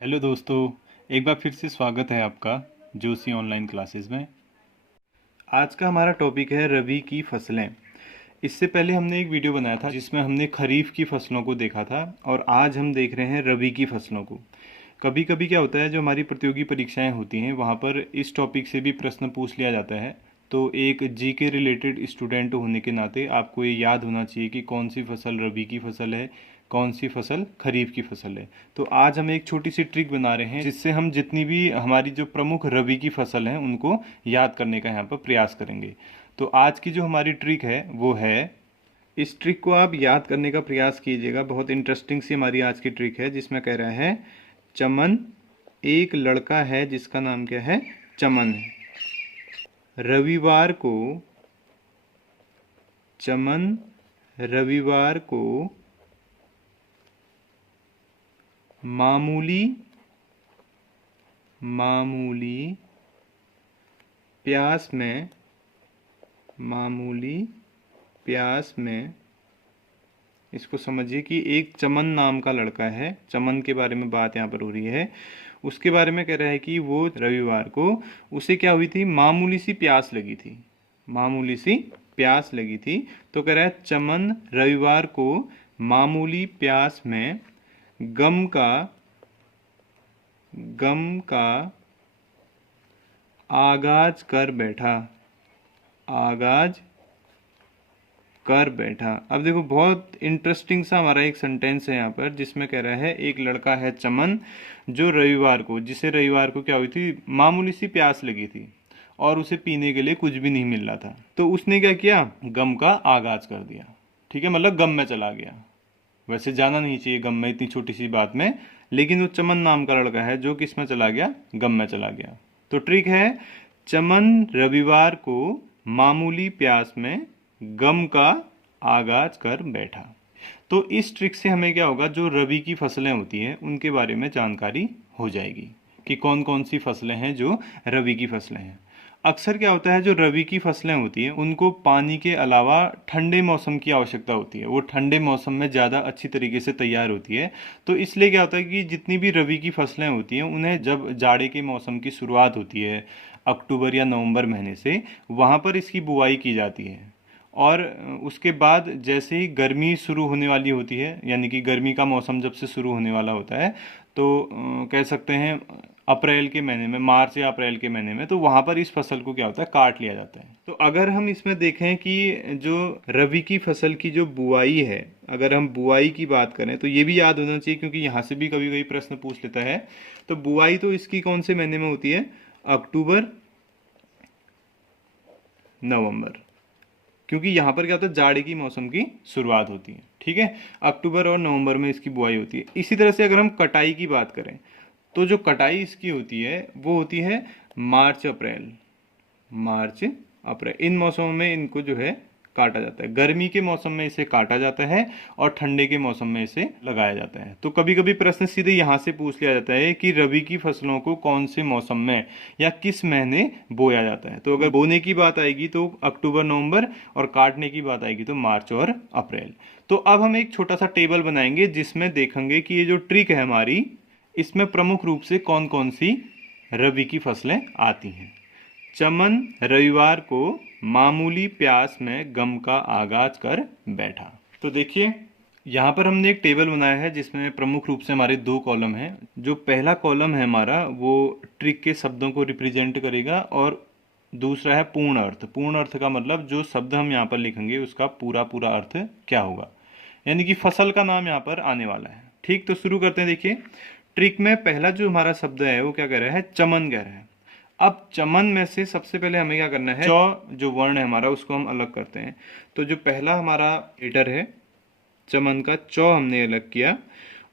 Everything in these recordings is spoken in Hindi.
हेलो दोस्तों, एक बार फिर से स्वागत है आपका जोशी ऑनलाइन क्लासेस में। आज का हमारा टॉपिक है रबी की फसलें। इससे पहले हमने एक वीडियो बनाया था जिसमें हमने खरीफ की फसलों को देखा था और आज हम देख रहे हैं रबी की फसलों को। कभी कभी क्या होता है, जो हमारी प्रतियोगी परीक्षाएं होती हैं वहाँ पर इस टॉपिक से भी प्रश्न पूछ लिया जाता है। तो एक जी के रिलेटेड स्टूडेंट होने के नाते आपको ये याद होना चाहिए कि कौन सी फसल रबी की फसल है, कौन सी फसल खरीफ की फसल है। तो आज हम एक छोटी सी ट्रिक बना रहे हैं जिससे हम जितनी भी हमारी जो प्रमुख रबी की फसल हैं उनको याद करने का यहाँ पर प्रयास करेंगे। तो आज की जो हमारी ट्रिक है वो है, इस ट्रिक को आप याद करने का प्रयास कीजिएगा। बहुत इंटरेस्टिंग सी हमारी आज की ट्रिक है जिसमें कह रहा है चमन एक लड़का है जिसका नाम क्या है, चमन है। रविवार को चमन रविवार को मामूली प्यास में इसको समझिए कि एक चमन नाम का लड़का है। चमन के बारे में बात यहाँ पर हो रही है। उसके बारे में कह रहा है कि वो रविवार को उसे क्या हुई थी, मामूली सी प्यास लगी थी। मामूली सी प्यास लगी थी। तो कह रहा है चमन रविवार को मामूली प्यास में गम का आगाज कर बैठा। अब देखो, बहुत इंटरेस्टिंग सा हमारा एक सेंटेंस है यहाँ पर जिसमें कह रहा है एक लड़का है चमन जो रविवार को, जिसे रविवार को क्या हुई थी, मामूली सी प्यास लगी थी और उसे पीने के लिए कुछ भी नहीं मिल रहा था। तो उसने क्या किया, गम का आगाज कर दिया। ठीक है, मतलब गम में चला गया। वैसे जाना नहीं चाहिए गम में इतनी छोटी सी बात में, लेकिन वो चमन नाम का लड़का है जो किस में चला गया, गम में चला गया। तो ट्रिक है, चमन रविवार को मामूली प्यास में गम का आगाज कर बैठा। तो इस ट्रिक से हमें क्या होगा, जो रबी की फसलें होती हैं उनके बारे में जानकारी हो जाएगी कि कौन कौन सी फसलें हैं जो रबी की फसलें हैं। अक्सर क्या होता है, जो रबी की फसलें होती हैं उनको पानी के अलावा ठंडे मौसम की आवश्यकता होती है। वो ठंडे मौसम में ज़्यादा अच्छी तरीके से तैयार होती है। तो इसलिए क्या होता है कि जितनी भी रबी की फसलें होती हैं उन्हें जब जाड़े के मौसम की शुरुआत होती है, अक्टूबर या नवंबर महीने से, वहाँ पर इसकी बुआई की जाती है। और उसके बाद जैसे ही गर्मी शुरू होने वाली होती है, यानी कि गर्मी का मौसम जब से शुरू होने वाला होता है, तो कह सकते हैं अप्रैल के महीने में, मार्च या अप्रैल के महीने में, तो वहाँ पर इस फसल को क्या होता है, काट लिया जाता है। तो अगर हम इसमें देखें कि जो रबी की फसल की जो बुआई है, अगर हम बुआई की बात करें तो ये भी याद होना चाहिए क्योंकि यहाँ से भी कभी कभी प्रश्न पूछ लेता है। तो बुआई तो इसकी कौन से महीने में होती है, अक्टूबर नवंबर, क्योंकि यहाँ पर क्या होता है, जाड़े की मौसम की शुरुआत होती है। ठीक है, अक्टूबर और नवंबर में इसकी बुआई होती है। इसी तरह से अगर हम कटाई की बात करें तो जो कटाई इसकी होती है वो होती है मार्च अप्रैल। इन मौसमों में इनको जो है काटा जाता है। गर्मी के मौसम में इसे काटा जाता है और ठंडे के मौसम में इसे लगाया जाता है। तो कभी कभी प्रश्न सीधे यहाँ से पूछ लिया जाता है कि रबी की फसलों को कौन से मौसम में या किस महीने बोया जाता है। तो अगर बोने की बात आएगी तो अक्टूबर नवंबर, और काटने की बात आएगी तो मार्च और अप्रैल। तो अब हम एक छोटा सा टेबल बनाएंगे जिसमें देखेंगे कि ये जो ट्रिक है हमारी, इसमें प्रमुख रूप से कौन कौन सी रबी की फसलें आती हैं। चमन रविवार को मामूली प्यास में गम का आगाज कर बैठा। तो देखिए, यहाँ पर हमने एक टेबल बनाया है जिसमें प्रमुख रूप से हमारे दो कॉलम हैं। जो पहला कॉलम है हमारा वो ट्रिक के शब्दों को रिप्रेजेंट करेगा और दूसरा है पूर्ण अर्थ। पूर्ण अर्थ का मतलब जो शब्द हम यहाँ पर लिखेंगे उसका पूरा पूरा अर्थ क्या होगा, यानी कि फसल का नाम यहाँ पर आने वाला है। ठीक, तो शुरू करते हैं। देखिए, ट्रिक में पहला जो हमारा शब्द है वो क्या कह रहा है, चमन कह रहा है। अब चमन में से सबसे पहले हमें क्या करना है, चौ जो वर्ण है हमारा उसको हम अलग करते हैं। तो जो पहला हमारा लेटर है चमन का, चौ हमने अलग किया,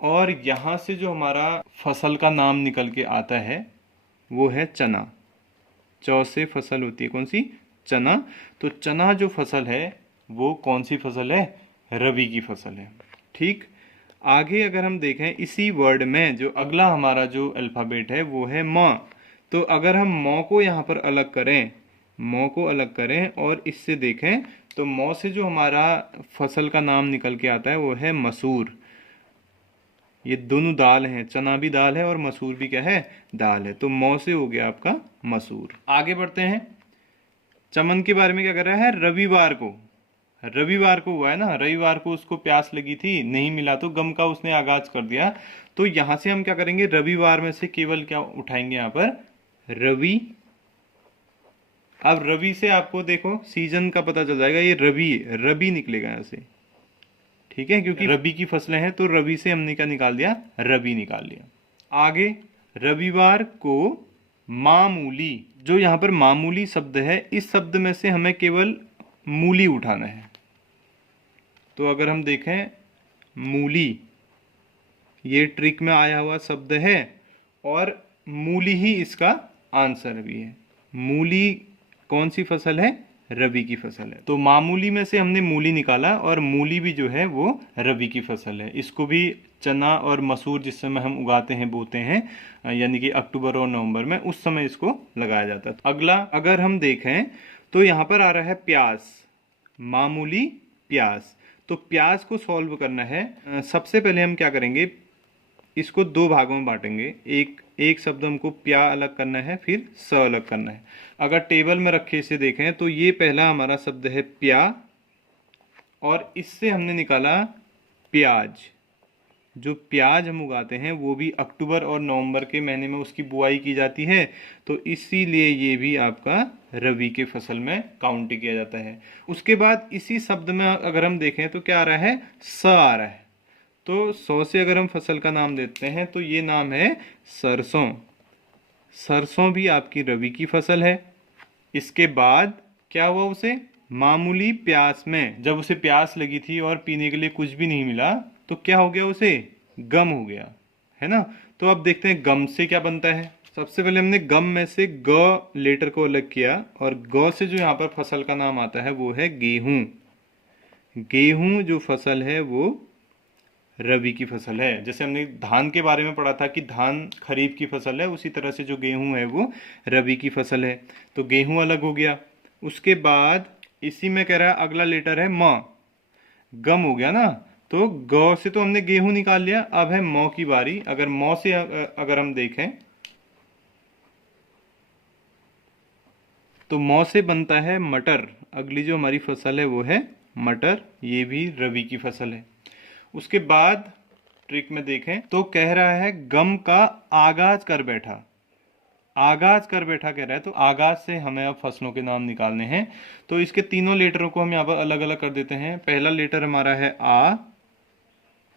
और यहाँ से जो हमारा फसल का नाम निकल के आता है वो है चना। चौ से फसल होती है कौन सी, चना। तो चना जो फसल है वो कौन सी फसल है, रबी की फसल है। ठीक, आगे अगर हम देखें इसी वर्ड में जो अगला हमारा जो अल्फ़ाबेट है वो है म। तो अगर हम म को यहाँ पर अलग करें, म को अलग करें और इससे देखें तो म से जो हमारा फसल का नाम निकल के आता है वो है मसूर। ये दोनों दाल हैं, चना भी दाल है और मसूर भी क्या है, दाल है। तो मौ से हो गया आपका मसूर। आगे बढ़ते हैं। चमन के बारे में क्या कर रहा है, रविवार को, रविवार को हुआ है ना, रविवार को उसको प्यास लगी थी, नहीं मिला तो गम का उसने आगाज कर दिया। तो यहां से हम क्या करेंगे, रविवार में से केवल क्या उठाएंगे यहाँ पर, रवि। अब रवि से आपको देखो सीजन का पता चल जाएगा, ये रवि, रबी निकलेगा यहाँ से, ठीक है, क्योंकि रबी की फसलें हैं तो रवि से हमने क्या निकाल दिया, रबी निकाल लिया। आगे रविवार को मामूली, जो यहाँ पर मामूली शब्द है, इस शब्द में से हमें केवल मूली उठाना है। तो अगर हम देखें मूली, ये ट्रिक में आया हुआ शब्द है और मूली ही इसका आंसर भी है। मूली कौन सी फसल है, रबी की फसल है। तो मामूली में से हमने मूली निकाला और मूली भी जो है वो रबी की फसल है। इसको भी चना और मसूर जिस समय हम उगाते हैं, बोते हैं, यानी कि अक्टूबर और नवंबर में, उस समय इसको लगाया जाता है। अगला अगर हम देखें तो यहाँ पर आ रहा है प्याज, मामूली प्याज। तो प्याज को सॉल्व करना है, सबसे पहले हम क्या करेंगे, इसको दो भागों में बांटेंगे। एक शब्द हमको प्या अलग करना है, फिर स अलग करना है। अगर टेबल में रखे इसे देखें तो ये पहला हमारा शब्द है प्या, और इससे हमने निकाला प्याज। जो प्याज हम उगाते हैं वो भी अक्टूबर और नवंबर के महीने में उसकी बुआई की जाती है, तो इसीलिए ये भी आपका रबी के फसल में काउंट किया जाता है। उसके बाद इसी शब्द में अगर हम देखें तो क्या आ रहा है, स आ रहा है। तो सौ से अगर हम फसल का नाम देते हैं तो ये नाम है सरसों। सरसों भी आपकी रबी की फसल है। इसके बाद क्या हुआ, उसे मामूली प्यास में, जब उसे प्यास लगी थी और पीने के लिए कुछ भी नहीं मिला तो क्या हो गया, उसे गम हो गया, है ना। तो अब देखते हैं गम से क्या बनता है। सबसे पहले हमने गम में से ग लेटर को अलग किया, और ग से जो यहाँ पर फसल का नाम आता है वो है गेहूं। गेहूं जो फसल है वो रबी की फसल है। जैसे हमने धान के बारे में पढ़ा था कि धान खरीफ की फसल है, उसी तरह से जो गेहूं है वो रबी की फसल है। तो गेहूं अलग हो गया। उसके बाद इसी में कह रहा है अगला लेटर है म, गम हो गया ना। तो ग से तो हमने गेहूं निकाल लिया, अब है मौ की बारी। अगर मौ से अगर हम देखें तो मौ से बनता है मटर। अगली जो हमारी फसल है वो है मटर, ये भी रबी की फसल है। उसके बाद ट्रिक में देखें तो कह रहा है गम का आगाज कर बैठा। आगाज कर बैठा कह रहा है, तो आगाज से हमें अब फसलों के नाम निकालने हैं। तो इसके तीनों लेटरों को हम यहाँ पर अलग अलग कर देते हैं। पहला लेटर हमारा है आ,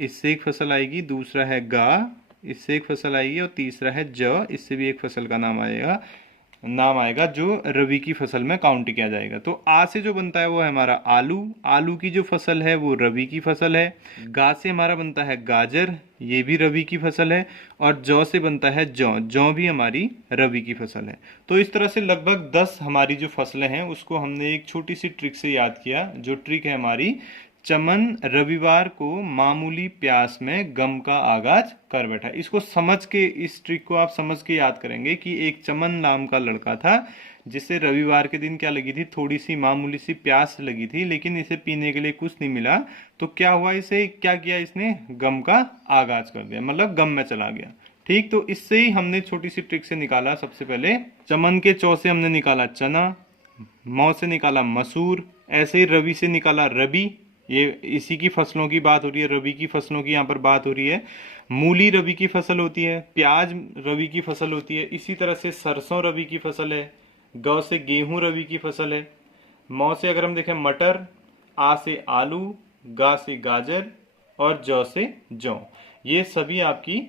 इससे एक फसल आएगी। दूसरा है गा, इससे एक फसल आएगी। और तीसरा है ज, इससे भी एक फसल का नाम आएगा जो रबी की फसल में काउंट किया जाएगा। तो आ से जो बनता है वो है हमारा आलू। आलू की जो फसल है वो रबी की फसल है। गा से हमारा बनता है गाजर, ये भी रबी की फसल है। और जौ से बनता है जौ, जौ भी हमारी रबी की फसल है। तो इस तरह से लगभग 10 हमारी जो फसलें हैं उसको हमने एक छोटी सी ट्रिक से याद किया। जो ट्रिक है हमारी, चमन रविवार को मामूली प्यास में गम का आगाज कर बैठा। इसको समझ के, इस ट्रिक को आप समझ के याद करेंगे कि एक चमन नाम का लड़का था जिसे रविवार के दिन क्या लगी थी, थोड़ी सी मामूली सी प्यास लगी थी, लेकिन इसे पीने के लिए कुछ नहीं मिला। तो क्या हुआ, इसे क्या किया, इसने गम का आगाज कर दिया, मतलब गम में चला गया। ठीक, तो इससे ही हमने छोटी सी ट्रिक से निकाला। सबसे पहले चमन के चौ से हमने निकाला चना, मौ से निकाला मसूर, ऐसे ही रवि से निकाला रबी। ये इसी की फसलों की बात हो रही है, रबी की फसलों की यहाँ पर बात हो रही है। मूली रबी की फसल होती है, प्याज रबी की फसल होती है। इसी तरह से सरसों रबी की फसल है। ग से गेहूं रबी की फसल है। मौ से अगर हम देखें मटर, आ से आलू, गा से गाजर और जौ से जौ, ये सभी आपकी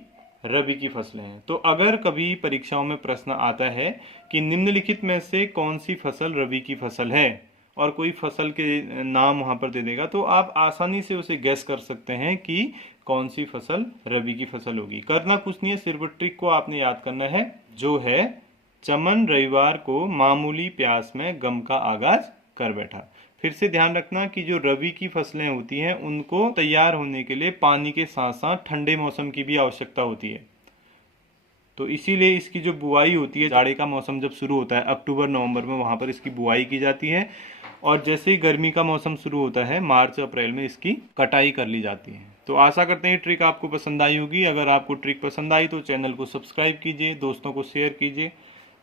रबी की फसलें हैं। तो अगर कभी परीक्षाओं में प्रश्न आता है कि निम्नलिखित में से कौन सी फसल रबी की फसल है और कोई फसल के नाम वहां पर दे देगा, तो आप आसानी से उसे गैस कर सकते हैं कि कौन सी फसल रबी की फसल होगी। करना कुछ नहीं है, सिर्फ ट्रिक को आपने याद करना है, जो है चमन रविवार को मामूली प्यास में गम का आगाज कर बैठा। फिर से ध्यान रखना कि जो रबी की फसलें होती हैं उनको तैयार होने के लिए पानी के साथ साथ ठंडे मौसम की भी आवश्यकता होती है। तो इसीलिए इसकी जो बुआई होती है, जाड़े का मौसम जब शुरू होता है अक्टूबर नवंबर में, वहां पर इसकी बुआई की जाती है। और जैसे ही गर्मी का मौसम शुरू होता है मार्च अप्रैल में इसकी कटाई कर ली जाती है। तो आशा करते हैं ट्रिक आपको पसंद आई होगी। अगर आपको ट्रिक पसंद आई तो चैनल को सब्सक्राइब कीजिए, दोस्तों को शेयर कीजिए।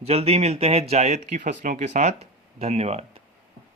जल्दी मिलते हैं जायद की फसलों के साथ। धन्यवाद।